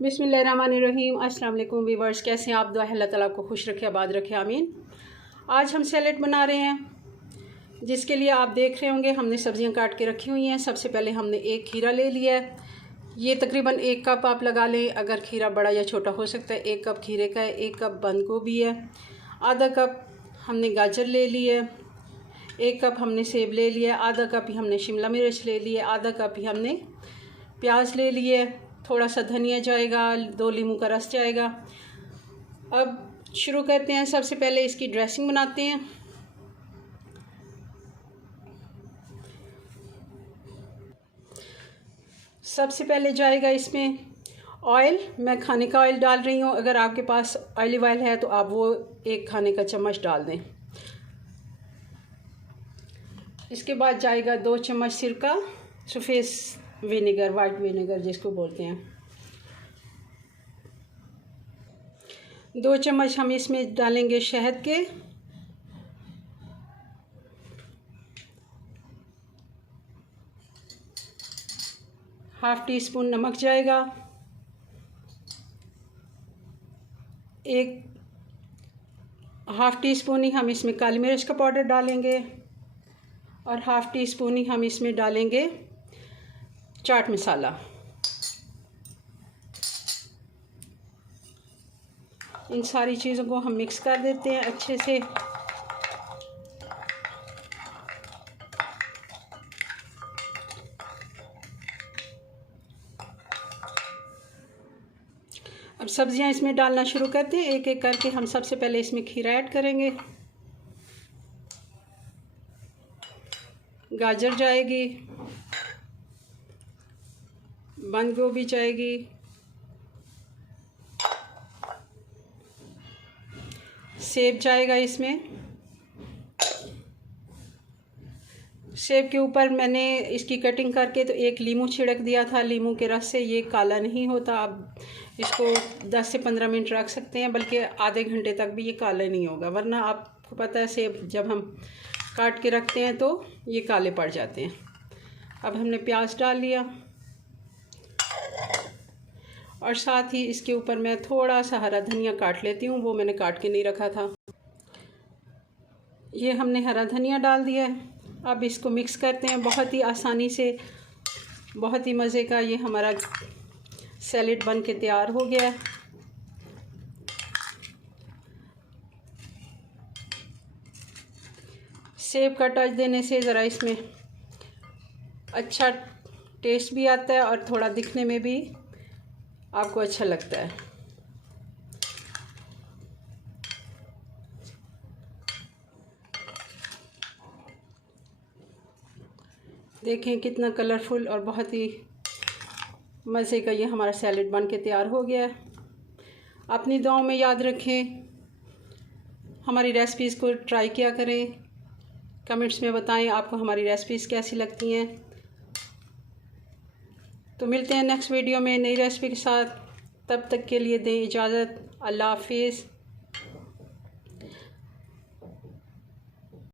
बिस्मिल्लाहिर्रहमानिर्रहीम। अस्सलाम वालेकुम व्यूअर्स, कैसे हैं आप? दुआ है अल्लाह ताला को खुश रखे, आबाद रखे, आमीन। आज हम सैलेड बना रहे हैं, जिसके लिए आप देख रहे होंगे हमने सब्जियां काट के रखी हुई हैं। सबसे पहले हमने एक खीरा ले लिया है, ये तकरीबन 1 कप आप लगा लें, अगर खीरा बड़ा या छोटा हो सकता है। 1 कप खीरे का है, 1 कप बंद गोभी है, आधा कप हमने गाजर ले ली है, 1 कप हमने सेब ले लिया, आधा कप ही हमने शिमला मिर्च ले ली है, आधा कप ही हमने प्याज ले लिए, थोड़ा सा धनिया जाएगा, 2 लीमू का रस जाएगा। अब शुरू करते हैं। सबसे पहले इसकी ड्रेसिंग बनाते हैं। सबसे पहले जाएगा इसमें ऑयल। मैं खाने का ऑयल डाल रही हूँ, अगर आपके पास ऑलिव ऑयल है तो आप वो 1 खाने का चम्मच डाल दें। इसके बाद जाएगा 2 चम्मच सिरका, सफ़ेद विनेगर, वाइट विनेगर जिसको बोलते हैं। 2 चम्मच हम इसमें डालेंगे शहद के, ½ टी स्पून नमक जाएगा, 1/2 टी स्पून ही हम इसमें काली मिर्च का पाउडर डालेंगे और ½ टी स्पून ही हम इसमें डालेंगे चाट मसाला। इन सारी चीज़ों को हम मिक्स कर देते हैं अच्छे से। अब सब्जियां इसमें डालना शुरू करते हैं, एक एक करके। हम सबसे पहले इसमें खीरा ऐड करेंगे, गाजर जाएगी, बंद गोभी जाएगी, सेब जाएगा इसमें। सेब के ऊपर मैंने इसकी कटिंग करके तो 1 लीमू छिड़क दिया था, लीमू के रस से ये काला नहीं होता। आप इसको 10 से 15 मिनट रख सकते हैं, बल्कि आधे घंटे तक भी ये काला नहीं होगा, वरना आपको पता है सेब जब हम काट के रखते हैं तो ये काले पड़ जाते हैं। अब हमने प्याज डाल लिया और साथ ही इसके ऊपर मैं थोड़ा सा हरा धनिया काट लेती हूँ, वो मैंने काट के नहीं रखा था। ये हमने हरा धनिया डाल दिया है। अब इसको मिक्स करते हैं बहुत ही आसानी से, बहुत ही मज़े का ये हमारा सैलेड बन के तैयार हो गया है। सेब का टच देने से ज़रा इसमें अच्छा टेस्ट भी आता है और थोड़ा दिखने में भी आपको अच्छा लगता है। देखें कितना कलरफुल और बहुत ही मज़े का ये हमारा सैलेड बन के तैयार हो गया है। अपनी दुआओं में याद रखें, हमारी रेसिपीज़ को ट्राई किया करें, कमेंट्स में बताएं आपको हमारी रेसिपीज़ कैसी लगती हैं। तो मिलते हैं नेक्स्ट वीडियो में नई रेसिपी के साथ, तब तक के लिए दें इजाज़त। अल्लाह हाफिज़।